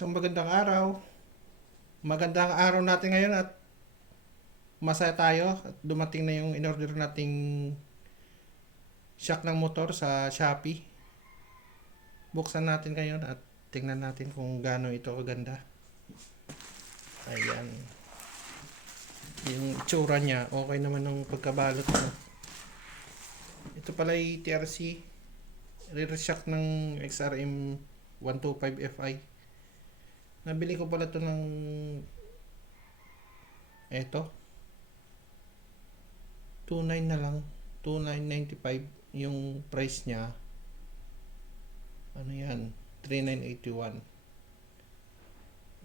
Isang magandang araw. Magandang araw natin ngayon at masaya tayo at dumating na yung in-order nating shock ng motor sa Shopee. Buksan natin ngayon at tingnan natin kung gaano ito kaganda. Ayan. Yung itsura niya, okay naman ng pagkabalot mo. Ito pala ay TRC rear shock ng XRM 125 Fi. Nabili ko pala ito ng eto 29 na lang, 2995 yung price niya. Ano yan, 3981.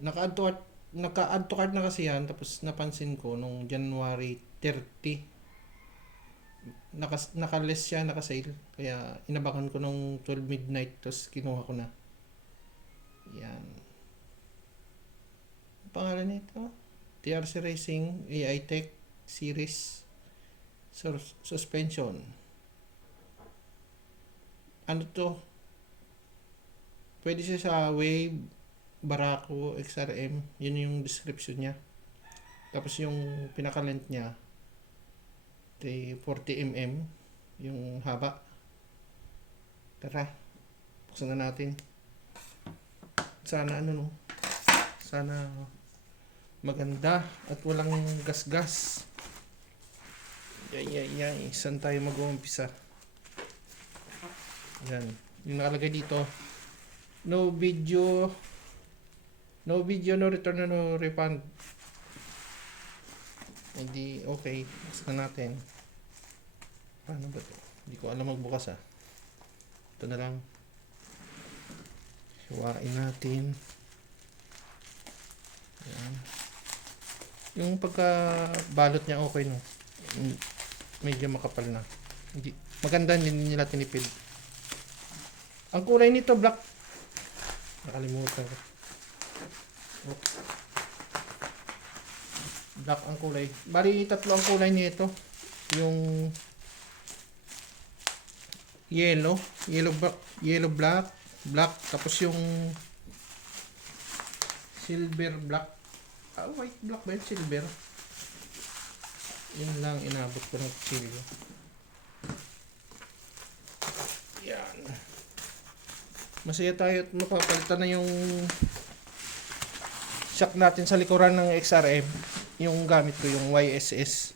Naka-add to cart na kasi yan, tapos napansin ko nung January 30 naka-less siya, naka-sale, kaya inabangan ko nung 12 midnight, tapos kinuha ko na. Yan, ang pangalan nito, TRC Racing AI Tech Series Suspension. Ano to, pwede siya sa Wave, Barako, XRM, yun yung description niya. Tapos yung pinaka-length niya 40mm yung haba. Tara, buksan na natin. Sana sana maganda at walang gasgas. Yay. Saan tayo mag-uumpisa? Yan, yung nakalagay dito, no video, no return, no refund. Hindi okay. Buksan natin. Paano ba ito? Hindi ko alam magbukas ah. Ito na lang. Hiwain natin. Ayan. Yung pagkabalot niya okay no. Medyo makapal na. Hindi maganda, hindi nila tinipid. Ang kulay nito black. Nakalimutan ko. Oops. Black ang kulay. Bali tatlo ang kulay nito. Yung yellow black, tapos yung silver black. White black ba yun? Silver. Yun lang inabot ko ng kutsilyo. Yan. Masaya tayo at mapapalitan na yung shock natin sa likuran ng XRM. Yung gamit ko, yung YSS.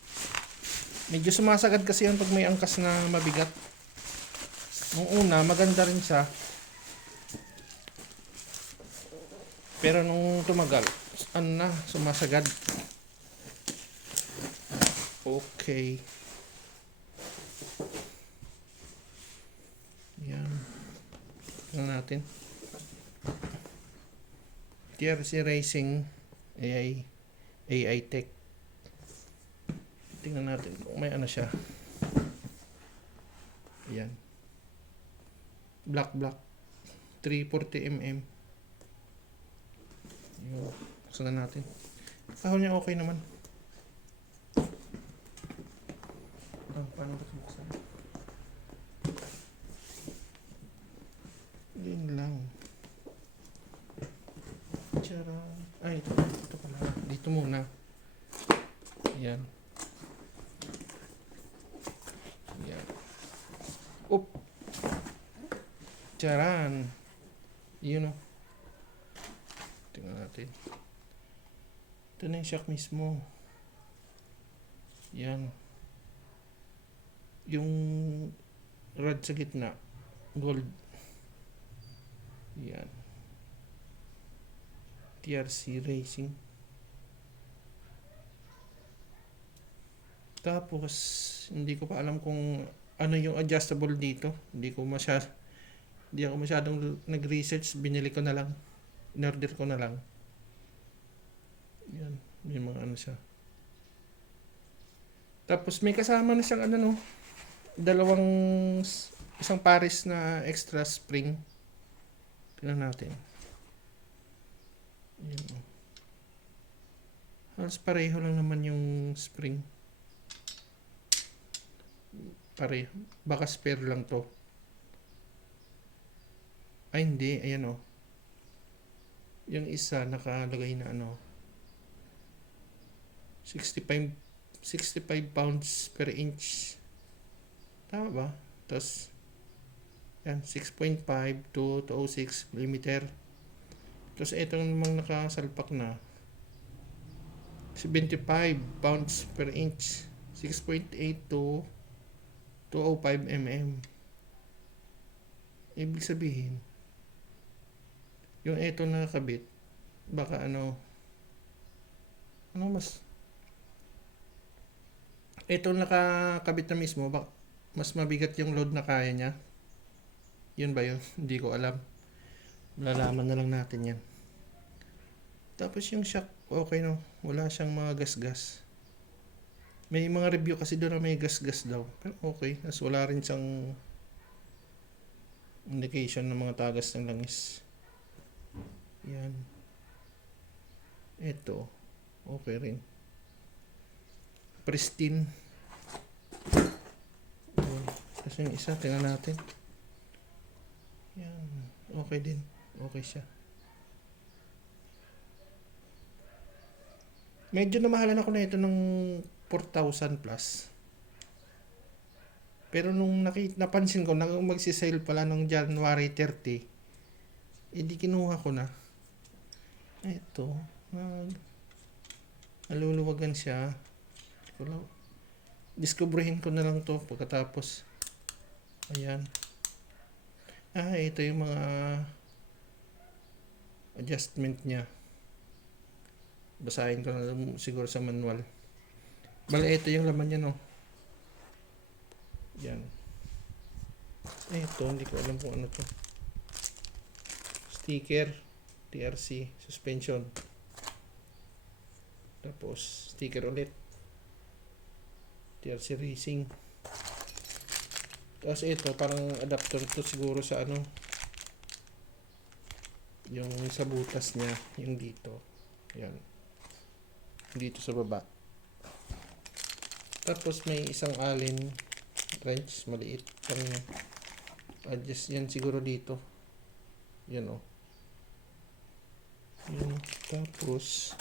Medyo sumasagad kasi yun pag may angkas na mabigat. Nung una, maganda rin siya. Pero nung tumagal, sumasagad. Okay. Yan. Tingnan natin. TRC Racing AI Tech. Tingnan natin kung may ano siya. Ayan. Black 340mm. Yung buksan na natin. Kahon niya okay naman. Paano ba buksan? Yun lang. Tara. Ay, ito pala. Dito muna. Ayan. Up. Charan. Yun o. Tingnan natin. Ito na yung shock mismo. Yan. Yung rod sa gitna. Gold. Yan. TRC Racing. Tapos, hindi ko pa alam kung ano yung adjustable dito. Hindi ako masyadong nag-research. Binili ko na lang. In-order ko na lang. Yan. May mga ano siya. Tapos may kasama na siyang isang pares na extra spring. Tingnan natin. Yan. Halos pareho lang naman yung spring. Baka spare lang to. Ay hindi, ayan o. Yung isa nakalagay na ano 65 pounds per inch. Tama ba? Tapos yan 6.5 to 206 mm. Tapos itong namang nakasalpak na 75 pounds per inch, 6.8 to 205 mm. Ibig sabihin yung ito nakakabit baka ano mas ito nakakabit na mismo mas mabigat yung load na kaya niya. Yun ba yun? Hindi ko alam. Malalaman na lang natin yan. Tapos yung shock, okay no. Wala siyang mga gas-gas. May mga review kasi doon na may gas-gas daw. Pero okay. Tapos wala rin siyang indication ng mga tagas ng langis. Yan. Ito. Okay rin. Pristine. Tapos yung isa, tingnan natin. Yan. Okay din. Okay siya. Medyo namahalan ako na ito ng 4,000 plus. Pero nung napansin ko, magsisale pala ng January 30, di kinuha ko na. Ito. Naluluwagan siya. Discoveryhin ko na lang to pagkatapos. Ayan. Ito yung mga adjustment niya. Basahin ko na siguro sa manual. Bale, ito yung laman niya, no? Yan. Ito, hindi ko alam kung ano to. Sticker, TRC, suspension. Tapos, sticker ulit. TRC Racing. Tapos ito, parang adapter to siguro sa ano. Yung sa butas niya, yung dito. Yan. Dito sa baba. Tapos may isang allen wrench, maliit. Pang adjust yan siguro dito. Yan o. Yan. Tapos,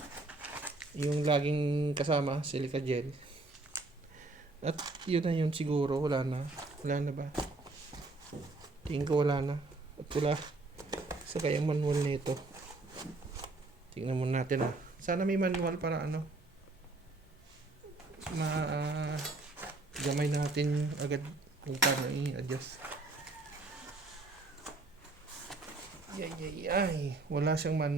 yung laging kasama, silica gel. At yun na yun siguro, wala na. Wala na ba? Tingin ko wala na. At wala. Sa kaya manual nito. Tingnan muna natin ah. Sana may manual para ano. Gamay natin agad kung paano i-adjust. Ay. Wala siyang manual.